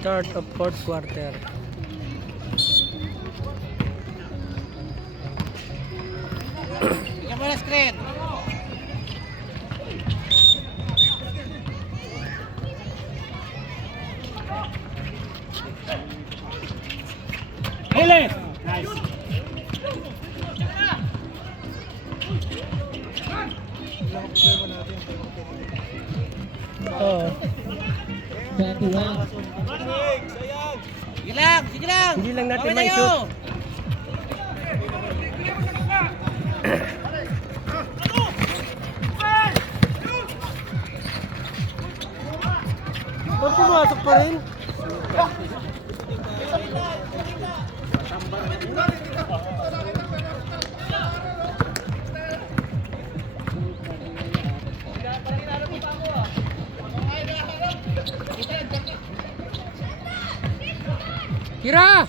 Start of fourth quarter. Bigyan mo na screen. Huli! Nice. Oo. 21. Sige lang, sige lang. Hindi lang natin Bawal may tayo. shoot. Ba't pumasok pa rin? Kira!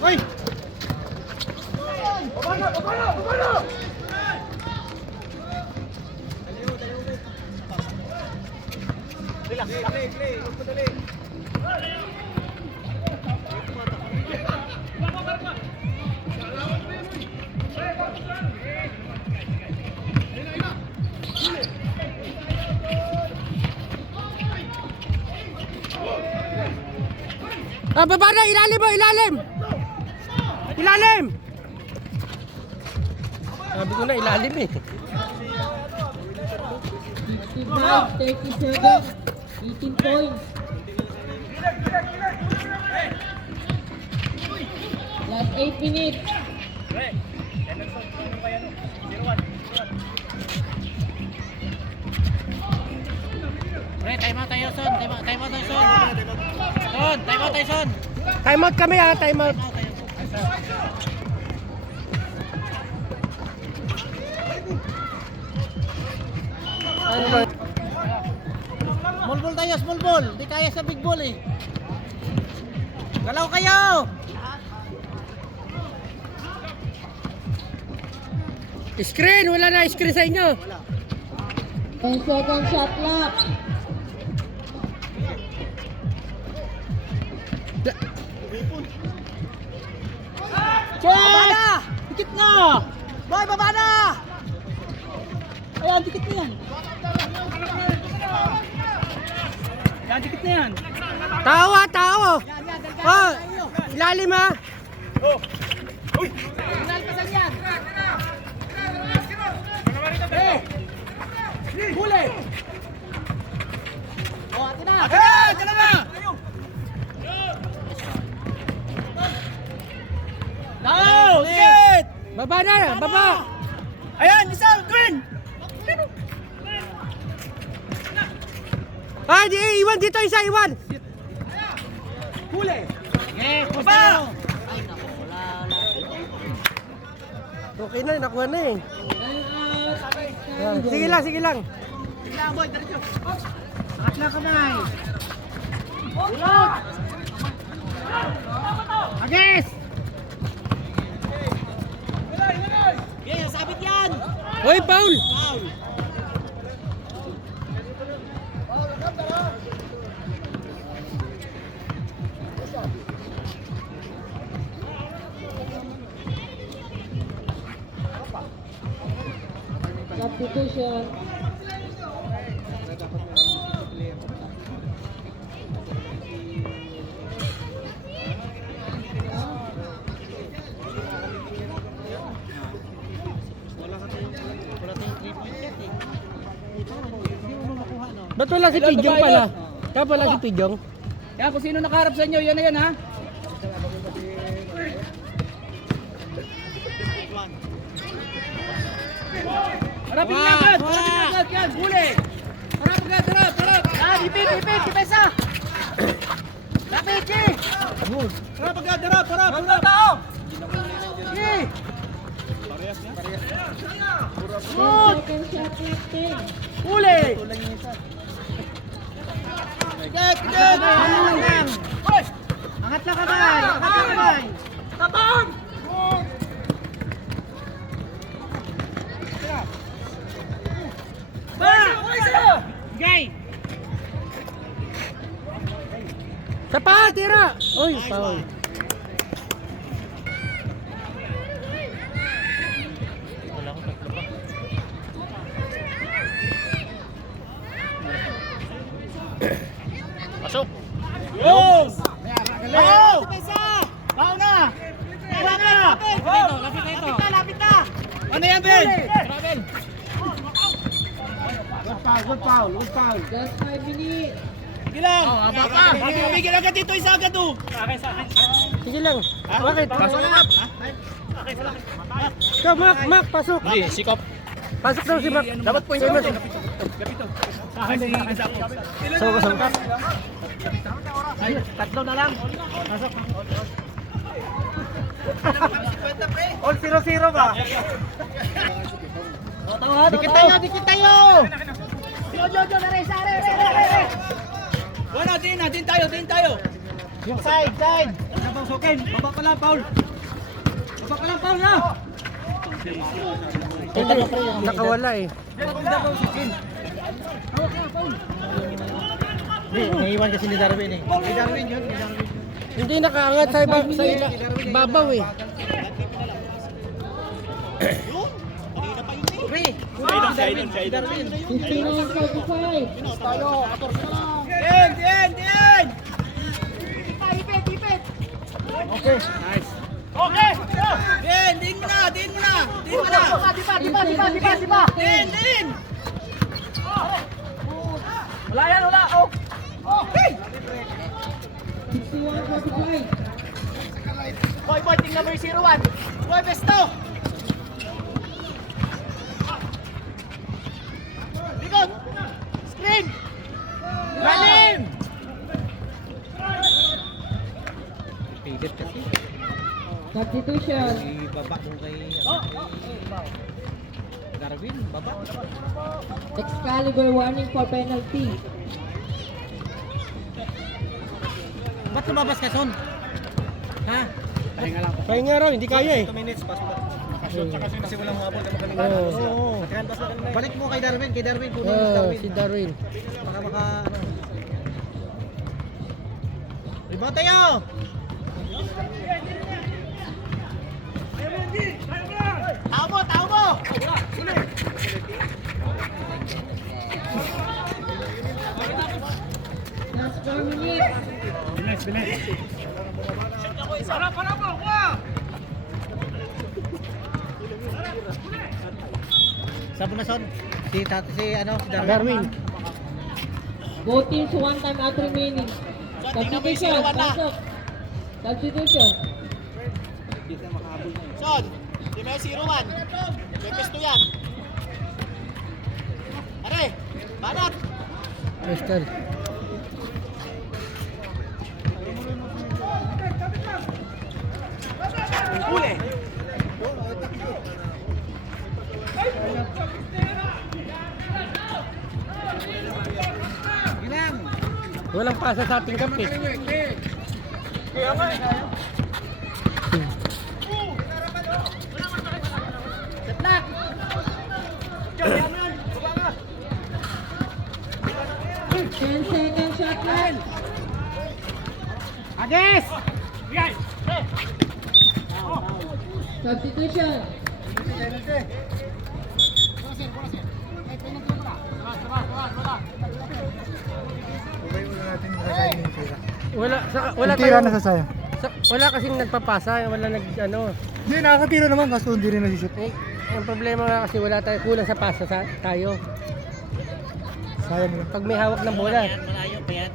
Hoy! Ah, baba na! Ilalim mo! Ilalim! Ilalim! Sabi ko na ilalim eh. 55, 37, 18 points. Last 8 minutes. Pre, time out tayo, Son. Time out tayo, Son. Son, time out tayo, Son. Time out kami ha, time out. Small ball tayo, small ball. Hindi kaya sa big ball eh. Galaw kayo! Screen! Wala na screen sa inyo. 10 second shot clock. Baba na! Dikit na! Boy, baba na! Ayan, dikit na yan. Yan, dikit na yan. Tawa, tawa! Oh, ilalim ha! Pinalpasan yan. Huli! Oh, atin na! Atin na! No! Dikit! Baba na! Baba! Ayan, isang green! Ah, di, iwan dito isa, iwan! Huli! Okay, baba! Okay na, nakuha na eh. Ah, sige lang, sige lang. Sige lang, boy, diretso. Angat lang kamay. Ulot! Agis! Okay, sabit yan! Hoy, Paul! Foul! Substitution. Ba't wala si Pidjong pala? Kaya pala si Pidjong? Yan, kung sino nakaharap sa inyo, yan na yan ha. Harapin niya agad! Harapin niya agad! Yan, huli! Harap agad! Harap! Harap! Ah, ipit! Kipesa! Lapit, G! Harap agad! Harap! Harap! Mga tao! G! 10 second shot clock 10. Huli! Dikit! Dikit! Angat lang kamay! Angat lang kamay! Taton! Foul. Wala ko, tatlo pa. Pasok! Go! Go! Pao na! Iwan na! Lapit na ito. Lapit na! Ano yan, Ben? Good foul. Just 5 minutes. Sige lang. Bigyan agad dito, isa agad to. Sige lang. Bakit? Pasok na. Ikaw, Mac, pasok. Hindi, sikop. Pasok daw si Mac. Dapat points Sige, ako. Mac. Sa akin, si Gasapo. So, kasangkat. Tatlo na lang. All 0-0 ba? Dikit tayo! Dikit tayo! Wala, din tayo. Yung side! Side! Pasukin. Baba ka lang, Paul. Baba ka lang, Paul, na. Hindi, nakawala eh. Hindi, naiwan kasi ni Darwin eh. Ni Darwin yun, ni Darwin. Hindi nakaangat sa babaw eh. Si Darwin. 59-45. Din. Okay. Nice. Okay. Din mo na. Din. Wala yan, wala. Okay. 61-45. Boy, tingnan mo yung 0-1. Boy, besto. Likod. Screen. Lalim. Pilit kasi. Substitution. Baba kung kay Darwin, baba. Excalibur warning for penalty. Ba't lumabas ka, Son? Ha? Pahinga raw, hindi kaya eh. 2 minutes, pass pa. Kasi walang mabot na magaling. Oo. Balik mo kay Darwin, kunin mo si Oh, Darwin. si Darwin. Baka rebound tayo! Tao mo! Last 4 minutes. Sabo na, Son. Si Darwin. Darwin. Both teams one time out remaining. Substitution. Pasok. Substitution. Son, di ba yung 0-1? May pesto yan. Are, banat. Crystal. Uli. Walang pasa sa ating kamp eh. Ten seconds shot clock. Agis! Substitution. Wala Tira tayong- na sa sayang. wala kasing nagpapasa, wala nag Hindi, nakakatira naman kaso hindi rin nasishoot. eh, ang problema nga kasi wala tayo kulang sa pasa tayo. Sayang yun. Pag may hawak ng bola. Malayo pa yan.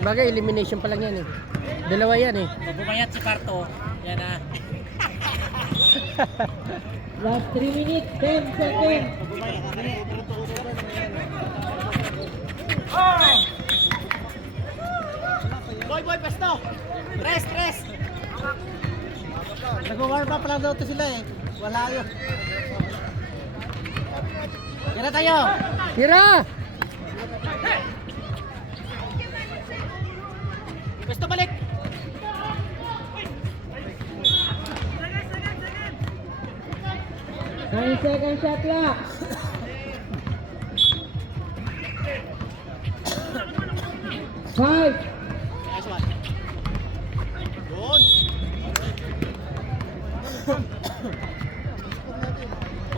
Bagay elimination pa lang yan eh. Dalawa yan eh. Bumayat si Parto. Yan na. Last 3 minutes. 10 seconds. Boy, pesto. Tres. Nag-warm up lang daw to sila eh. Wala yun. Kira tayo! Tira! Pesto balik. 9 seconds shot clock. Five, Nice one.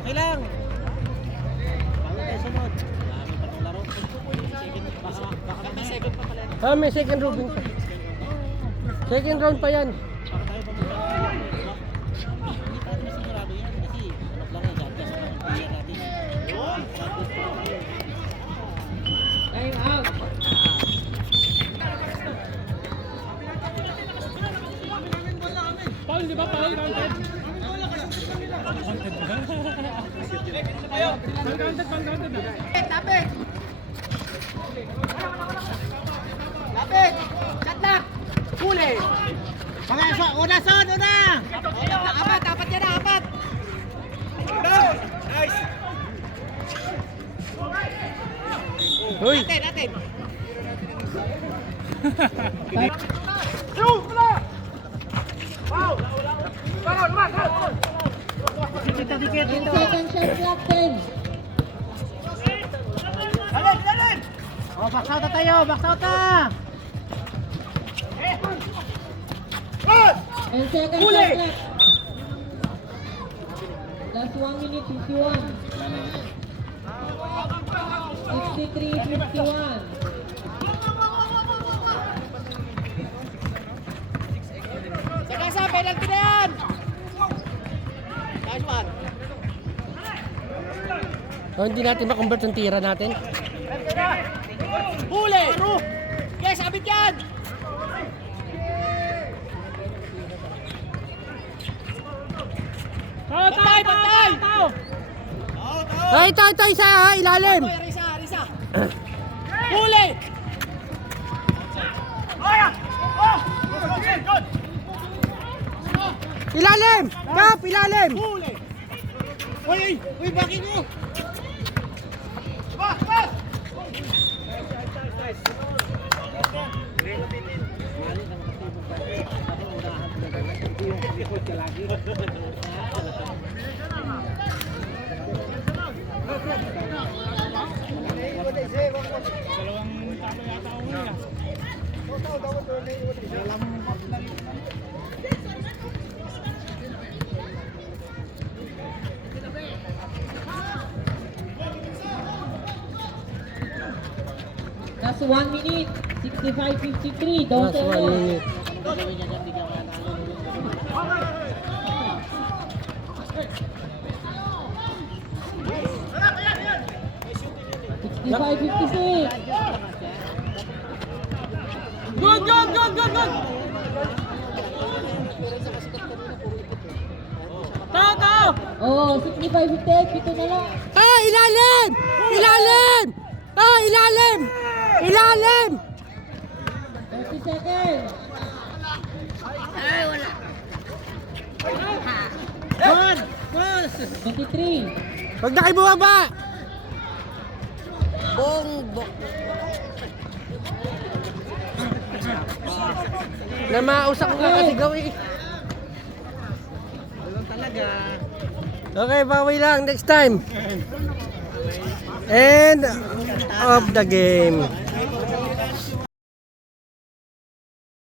Okay lang. Bago tayo sunod. Dami pa ng laro. Baka may second pa pala. Ah, may second round pa. Second round pa yan. Baka tayo pa muna. Hindi pa natin sigurado yan. Kasi ano lang yan. Just lang ang player natin. Time out. Paul, di ba? Paul, counted. Counted na. Lapit! Lapit! Shot lock! Huli! Mga una son! Una! Apat yan na! Apat! Hoy! Natin! Dikit! 10 second shot clock, 10. Oh, box out na tayo! Box out na! 10 second shot clock. Last 1 minute, 51. 63-51. Sa penalty na yan! Nice one! Oh, hindi natin ma-convert yung tira natin. Huli! Yes, abit yan! Bantay! Bantay! Ay, ito, isa ha, ilalim. Risa! Huli! Ilalim! Kap, ilalim! Huli! Uy, bakit mo? Last 1 minute, 65-53. Last 1 Don't tell minute. Sixty-five, 56. Good! Tao! Oh, 65-58. Pito na lang. Ah, ilalim! Ilalim! Ah, ilalim! Ilalim! 30 seconds. Good! 23. Huwag na kayo bumaba! Bongbok. Namausak ko nga kasi gawin. Talaga. Okay, bawi lang next time. And of the game.